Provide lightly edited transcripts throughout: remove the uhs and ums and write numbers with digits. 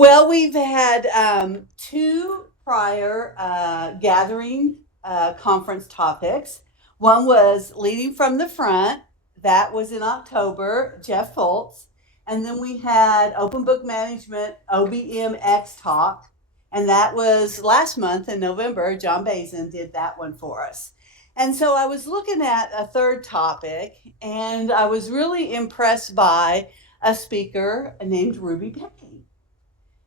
Well, we've had two prior gathering conference topics. One was leading from the front. That was in October, Jeff Foltz. And then we had Open Book Management, OBMX Talk. And that was last month in November. John Bazin did that one for us. And so I was looking at a third topic, and I was really impressed by a speaker named Ruby Payne.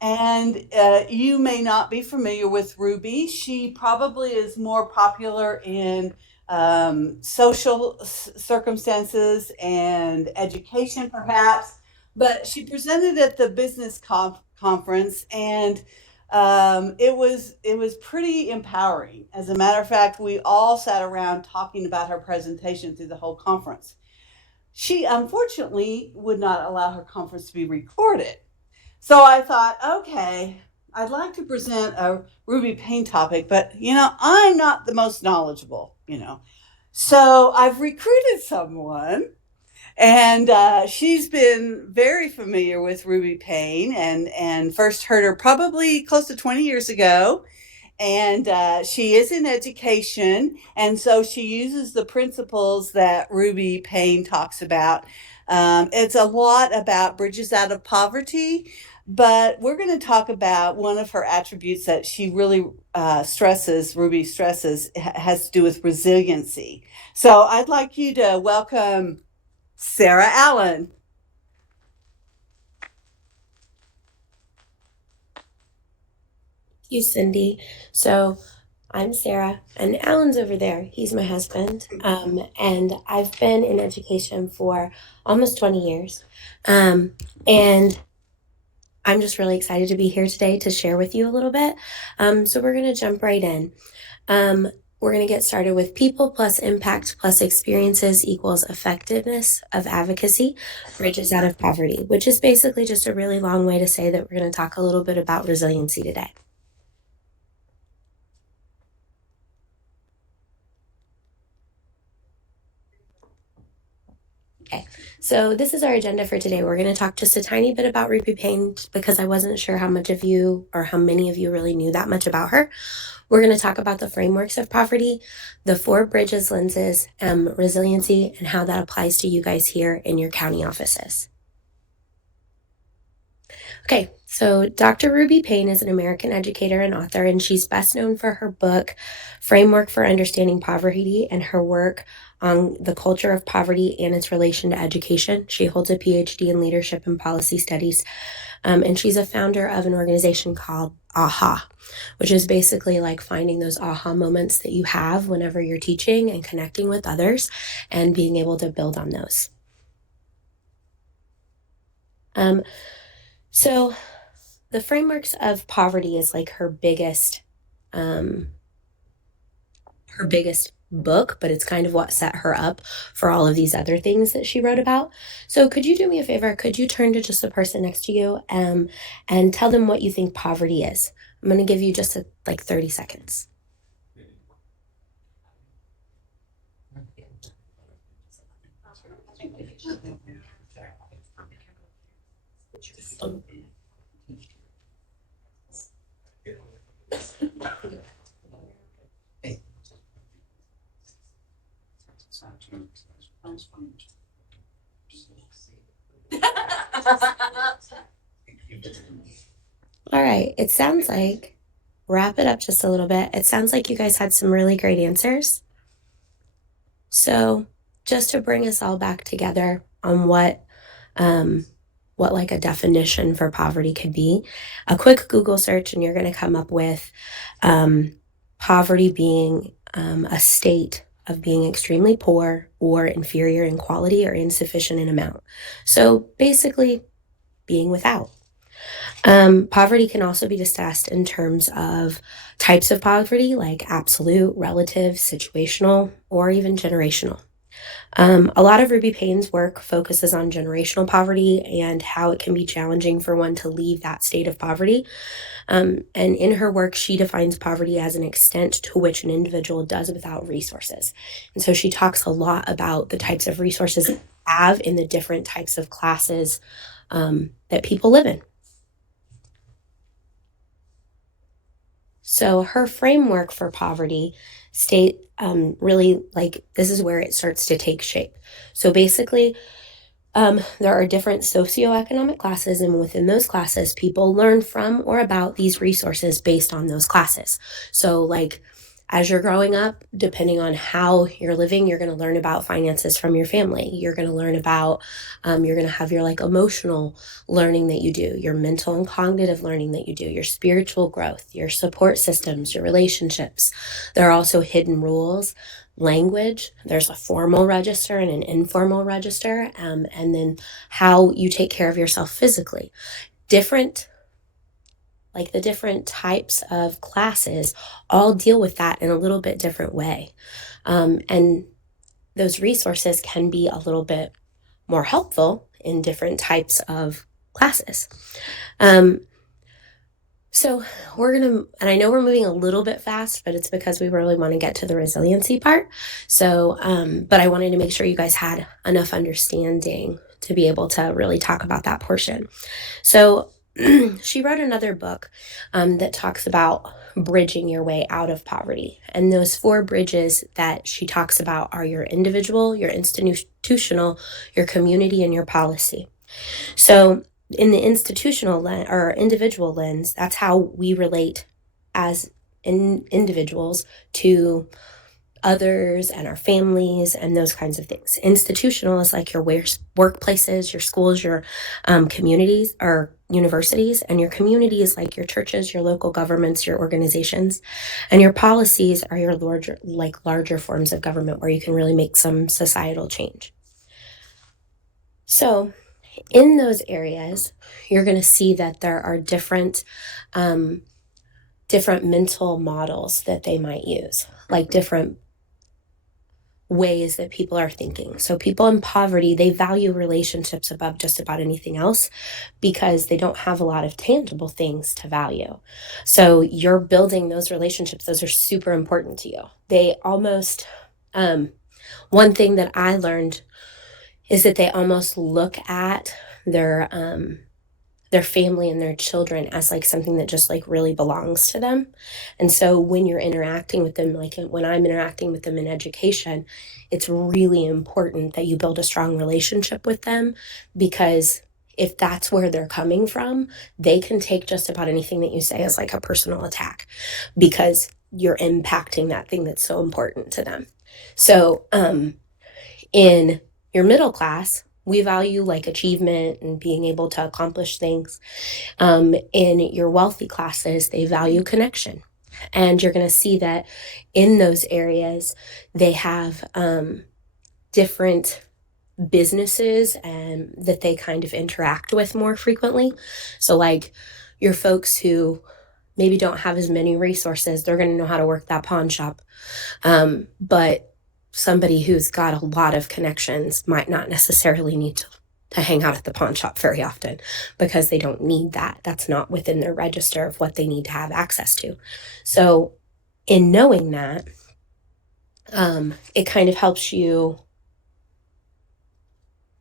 And you may not be familiar with Ruby. She probably is more popular in social circumstances and education, perhaps. But she presented at the business conference, and it was pretty empowering. As a matter of fact, we all sat around talking about her presentation through the whole conference. She unfortunately would not allow her conference to be recorded. So I thought, okay, I'd like to present a Ruby Pain topic, but I'm not the most knowledgeable. So I've recruited someone, and she's been very familiar with Ruby Payne, and first heard her probably close to 20 years ago. And she is in education, and so she uses the principles that Ruby Payne talks about. It's a lot about bridges out of poverty, but we're going to talk about one of her attributes that she really Ruby stresses, has to do with resiliency. So I'd like you to welcome Sara Allen. You, Cindy. So I'm Sarah, and Alan's over there. He's my husband. And I've been in education for almost 20 years. And I'm just really excited to be here today to share with you a little bit. So we're going to jump right in. We're going to get started with people plus impact plus experiences equals effectiveness of advocacy, bridges out of poverty, which is basically just a really long way to say that we're going to talk a little bit about resiliency today. Okay, so this is our agenda for today. We're going to talk just a tiny bit about Ruby Payne because I wasn't sure how much of you or how many of you really knew that much about her. We're going to talk about the frameworks of poverty, the four bridges lenses, resiliency, and how that applies to you guys here in your county offices. Okay, so Dr. Ruby Payne is an American educator and author, and she's best known for her book, Framework for Understanding Poverty, and her work on the culture of poverty and its relation to education. She holds a PhD in leadership and policy studies, and she's a founder of an organization called AHA, which is basically like finding those aha moments that you have whenever you're teaching and connecting with others and being able to build on those. So the frameworks of poverty is like her biggest book, but it's kind of what set her up for all of these other things that she wrote about. So could you do me a favor? Could you turn to just the person next to you and tell them what you think poverty is? I'm going to give you just 30 seconds. All right. It sounds like, wrap it up just a little bit. It sounds like you guys had some really great answers. So just to bring us all back together on what like a definition for poverty could be, a quick Google search and you're going to come up with poverty being a state of being extremely poor or inferior in quality or insufficient in amount. So basically being without. Poverty can also be discussed in terms of types of poverty like absolute, relative, situational, or even generational. A lot of Ruby Payne's work focuses on generational poverty and how it can be challenging for one to leave that state of poverty. And in her work, she defines poverty as an extent to which an individual does without resources. And so she talks a lot about the types of resources that have in the different types of classes that people live in. So her framework for poverty state really like this is where it starts to take shape. So basically, there are different socioeconomic classes, and within those classes, people learn from or about these resources based on those classes. So, like, as you're growing up, depending on how you're living, you're going to learn about finances from your family. You're going to learn about, you're going to have your like emotional learning that you do, your mental and cognitive learning that you do, your spiritual growth, your support systems, your relationships. There are also hidden rules, language. There's a formal register and an informal register, and then how you take care of yourself physically. Different, like the different types of classes, all deal with that in a little bit different way. And those resources can be a little bit more helpful in different types of classes. Um, So and I know we're moving a little bit fast, but it's because we really want to get to the resiliency part. So, but I wanted to make sure you guys had enough understanding to be able to really talk about that portion. So, she wrote another book that talks about bridging your way out of poverty. And those 4 bridges that she talks about are your individual, your institutional, your community, and your policy. So, in the institutional or individual lens, that's how we relate as individuals to others and our families and those kinds of things. Institutional is like your workplaces, your schools, your communities or universities, and your community is like your churches, your local governments, your organizations, and your policies are your larger forms of government where you can really make some societal change. So, in those areas, you're going to see that there are different mental models that they might use, like different ways that people are thinking. So people in poverty, they value relationships above just about anything else because they don't have a lot of tangible things to value. So you're building those relationships. Those are super important to you. They almost, one thing that I learned is that they almost look at their family and their children as like something that just like really belongs to them. And so when you're interacting with them, like when I'm interacting with them in education, it's really important that you build a strong relationship with them, because if that's where they're coming from, they can take just about anything that you say as like a personal attack because you're impacting that thing that's so important to them. So in your middle class, we value like achievement and being able to accomplish things. In your wealthy classes, they value connection. And you're going to see that in those areas, they have different businesses and that they kind of interact with more frequently. So like your folks who maybe don't have as many resources, they're going to know how to work that pawn shop. But somebody who's got a lot of connections might not necessarily need to hang out at the pawn shop very often because they don't need that. That's not within their register of what they need to have access to. So in knowing that, it kind of helps you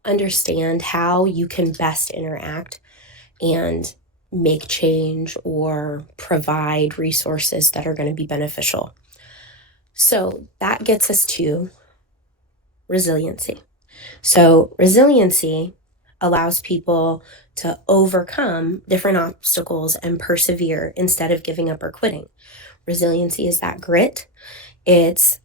understand how you can best interact and make change or provide resources that are going to be beneficial. So that gets us to resiliency. So resiliency allows people to overcome different obstacles and persevere instead of giving up or quitting. Resiliency is that grit. It's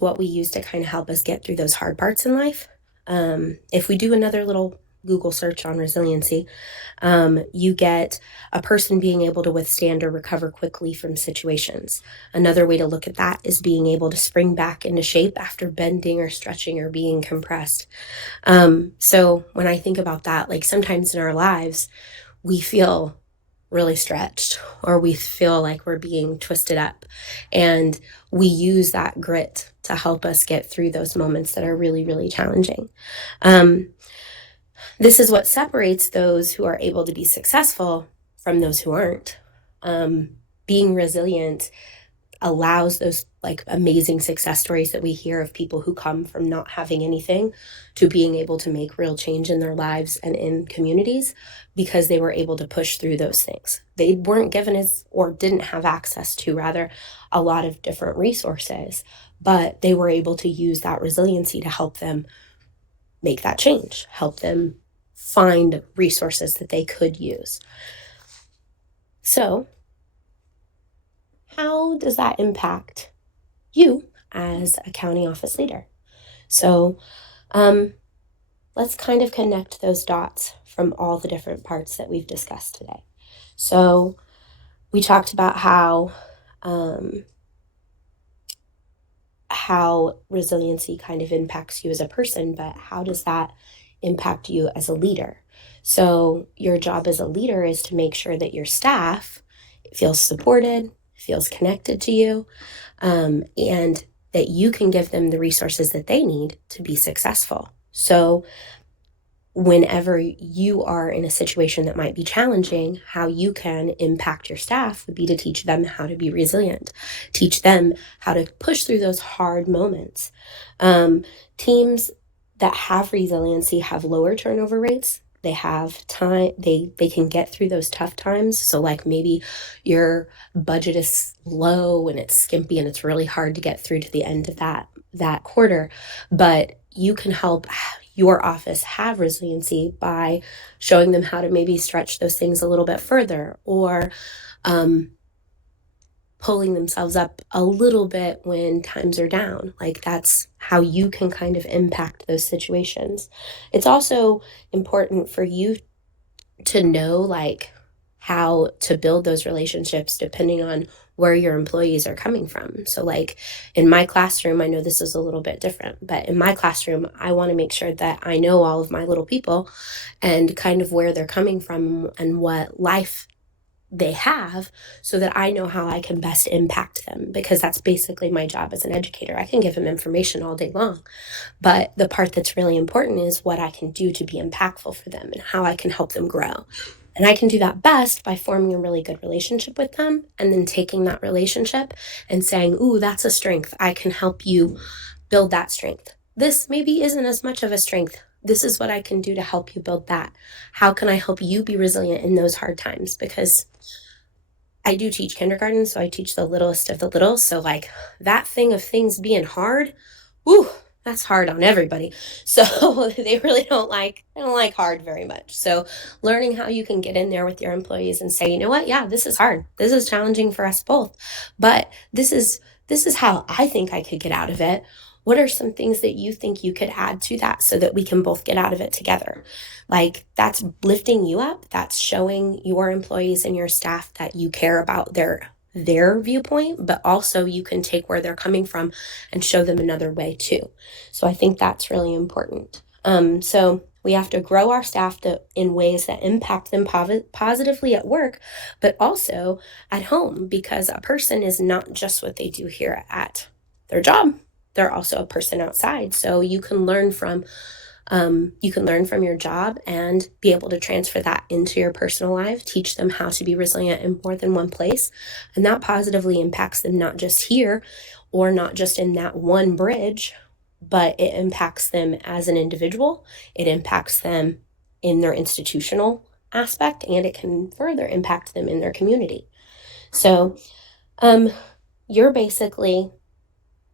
what we use to kind of help us get through those hard parts in life. If we do another little Google search on resiliency, you get a person being able to withstand or recover quickly from situations. Another way to look at that is being able to spring back into shape after bending or stretching or being compressed. So when I think about that, like sometimes in our lives, we feel really stretched or we feel like we're being twisted up, and we use that grit to help us get through those moments that are really, really challenging. This is what separates those who are able to be successful from those who aren't. Being resilient allows those like amazing success stories that we hear of people who come from not having anything to being able to make real change in their lives and in communities because they were able to push through those things. They weren't given as, or didn't have access to, rather, a lot of different resources, but they were able to use that resiliency to help them make that change, help them find resources that they could use. So, how does that impact you as a county office leader? So, let's kind of connect those dots from all the different parts that we've discussed today. So, we talked about how resiliency kind of impacts you as a person, but how does that impact you as a leader? So, your job as a leader is to make sure that your staff feels supported, feels connected to you, and that you can give them the resources that they need to be successful. So, whenever you are in a situation that might be challenging, how you can impact your staff would be to teach them how to be resilient, teach them how to push through those hard moments. Teams that have resiliency have lower turnover rates. They have time, they can get through those tough times. So like maybe your budget is low and it's skimpy and it's really hard to get through to the end of that quarter, but you can help your office have resiliency by showing them how to maybe stretch those things a little bit further, or pulling themselves up a little bit when times are down. Like that's how you can kind of impact those situations. It's also important for you to know like how to build those relationships depending on where your employees are coming from. So like in my classroom, I know this is a little bit different, but in my classroom, I want to make sure that I know all of my little people and kind of where they're coming from and what life they have so that I know how I can best impact them, because that's basically my job as an educator. I can give them information all day long, but the part that's really important is what I can do to be impactful for them and how I can help them grow. And I can do that best by forming a really good relationship with them and then taking that relationship and saying, ooh, that's a strength. I can help you build that strength. This maybe isn't as much of a strength. This is what I can do to help you build that. How can I help you be resilient in those hard times? Because I do teach kindergarten, so I teach the littlest of the little. So like that thing of things being hard, whew, that's hard on everybody. So they don't like hard very much. So learning how you can get in there with your employees and say, you know what, yeah, this is hard. This is challenging for us both. But this is how I think I could get out of it. What are some things that you think you could add to that so that we can both get out of it together? Like that's lifting you up. That's showing your employees and your staff that you care about their viewpoint, but also you can take where they're coming from and show them another way too. So I think that's really important. So we have to grow our staff in ways that impact them positively at work, but also at home, because a person is not just what they do here at their job. They're also a person outside. So you can learn from your job and be able to transfer that into your personal life, teach them how to be resilient in more than one place. And that positively impacts them not just here or not just in that one bridge, but it impacts them as an individual. It impacts them in their institutional aspect, and it can further impact them in their community. So you're basically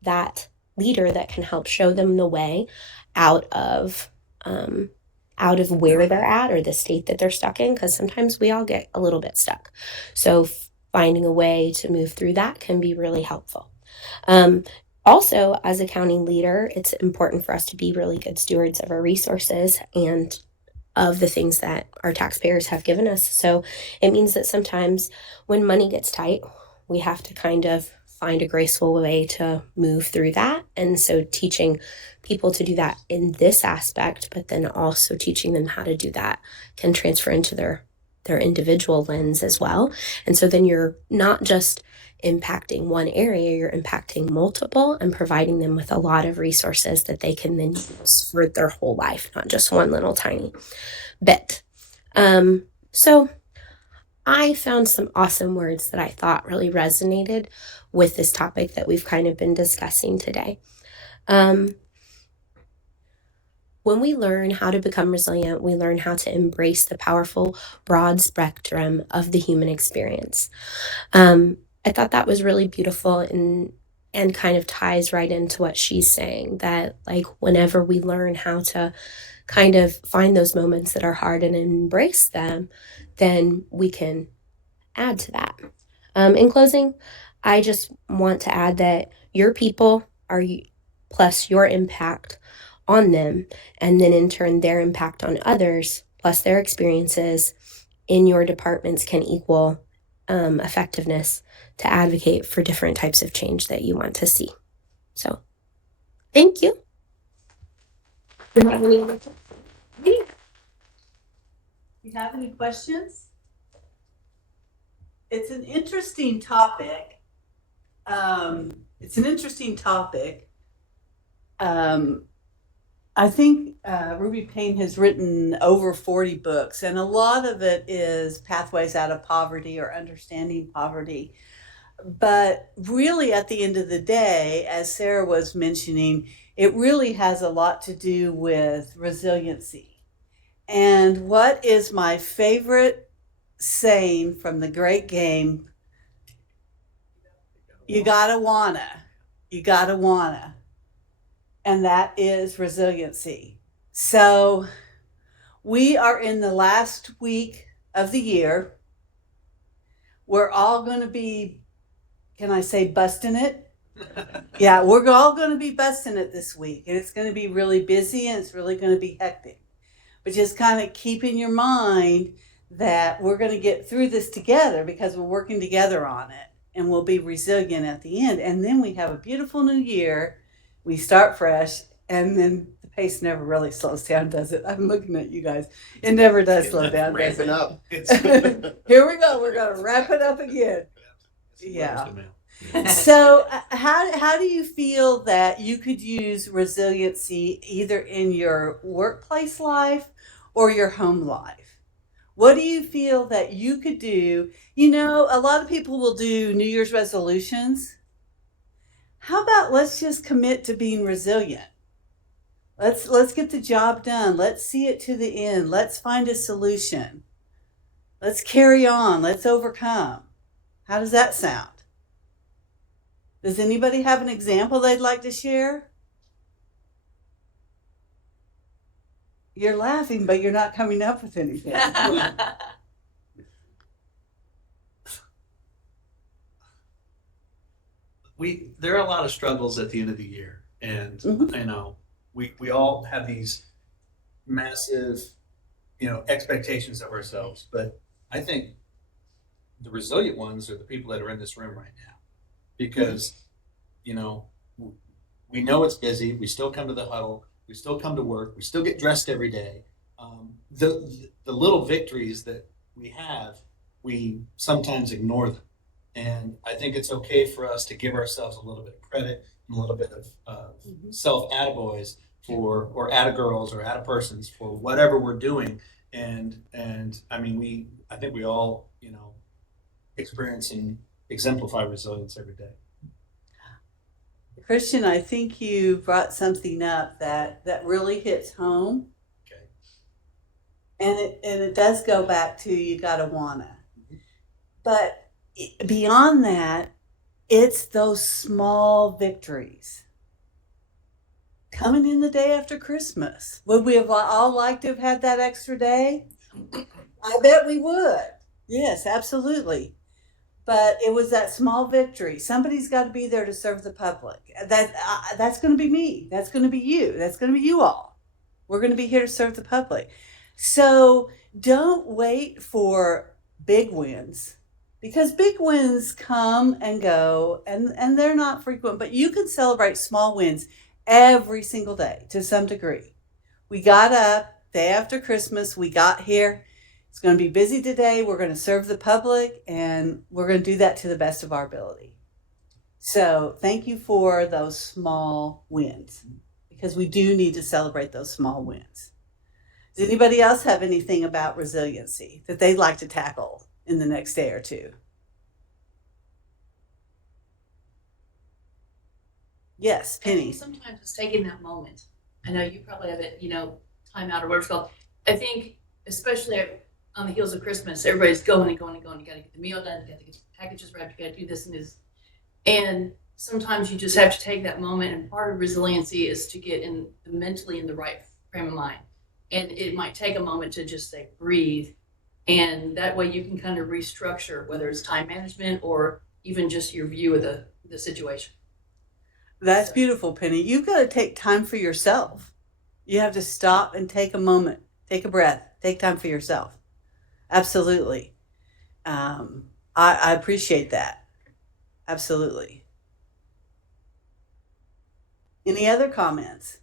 that leader that can help show them the way out of where they're at or the state that they're stuck in, because sometimes we all get a little bit stuck. So finding a way to move through that can be really helpful. Also, as a county leader, it's important for us to be really good stewards of our resources and of the things that our taxpayers have given us. So it means that sometimes when money gets tight, we have to kind of find a graceful way to move through that. And so teaching people to do that in this aspect, but then also teaching them how to do that can transfer into their individual lens as well. And so then you're not just impacting one area, you're impacting multiple and providing them with a lot of resources that they can then use for their whole life, not just one little tiny bit. So I found some awesome words that I thought really resonated with this topic that we've kind of been discussing today. Um, when we learn how to become resilient, we learn how to embrace the powerful, broad spectrum of the human experience. Um, I thought that was really beautiful and kind of ties right into what she's saying that like whenever we learn how to kind of find those moments that are hard and embrace them, then we can add to that. In closing, I just want to add that your people are plus your impact on them, and then in turn, their impact on others, plus their experiences in your departments can equal effectiveness to advocate for different types of change that you want to see. So, thank you. Do you have any other questions? Do you have any questions? It's an interesting topic. It's an interesting topic. I think Ruby Payne has written over 40 books, and a lot of it is pathways out of poverty or understanding poverty. But really, at the end of the day, as Sara was mentioning, it really has a lot to do with resiliency. And what is my favorite saying from the great game? You gotta wanna. You gotta wanna. And that is resiliency. So we are in the last week of the year. We're all going to be, can I say, busting it? Yeah, we're all going to be busting it this week. And it's going to be really busy and it's really going to be hectic. But just kind of keep in your mind that we're going to get through this together because we're working together on it. And we'll be resilient at the end. And then we have a beautiful new year. We start fresh. And then the pace never really slows down, does it? I'm looking at you guys. It never does slow down, does it? Ramping up. Here we go. We're going to wrap it up again. Yeah. So how do you feel that you could use resiliency either in your workplace life or your home life? What do you feel that you could do? You know, a lot of people will do New Year's resolutions. How about let's just commit to being resilient? Let's get the job done. Let's see it to the end. Let's find a solution. Let's carry on. Let's overcome. How does that sound? Does anybody have an example they'd like to share? You're laughing, but you're not coming up with anything. There are a lot of struggles at the end of the year, and Mhm. you know, we all have these massive, expectations of ourselves. But I think the resilient ones are the people that are in this room right now, because you know we know it's busy. We still come to the huddle. We still come to work. We still get dressed every day. The little victories that we have, we sometimes ignore them. And I think it's okay for us to give ourselves a little bit of credit and a little bit of self attaboys for, or attagirls or attapersons for whatever we're doing. And I mean, I think we all, experience and exemplify resilience every day. Christian, I think you brought something up that really hits home. Okay. And it does go back to you gotta wanna. But beyond that, it's those small victories. Coming in the day after Christmas. Would we have all liked to have had that extra day? I bet we would. Yes, absolutely. But it was that small victory. Somebody's got to be there to serve the public. That's going to be me. That's going to be you. That's going to be you all. We're going to be here to serve the public. So don't wait for big wins, because big wins come and go, and they're not frequent. But you can celebrate small wins every single day to some degree. We got up day after Christmas. We got here. It's going to be busy today. We're going to serve the public, and we're going to do that to the best of our ability. So thank you for those small wins, because we do need to celebrate those small wins. Does anybody else have anything about resiliency that they'd like to tackle in the next day or two. Yes, I think Penny. sometimes it's taking that moment. I know you probably have it, time out or whatever it's called. I think, especially on the heels of Christmas, everybody's going and going and going. You got to get the meal done, you got to get the packages wrapped, you got to do this and this. And sometimes you just have to take that moment. And part of resiliency is to get mentally in the right frame of mind. And it might take a moment to just say, breathe. And that way you can kind of restructure, whether it's time management or even just your view of the situation. That's beautiful, Penny. You've got to take time for yourself. You have to stop and take a moment, take a breath, take time for yourself. Absolutely. I appreciate that. Absolutely. Any other comments?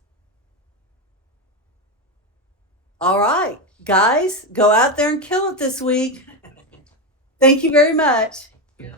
All right, guys, go out there and kill it this week. Thank you very much. Yeah.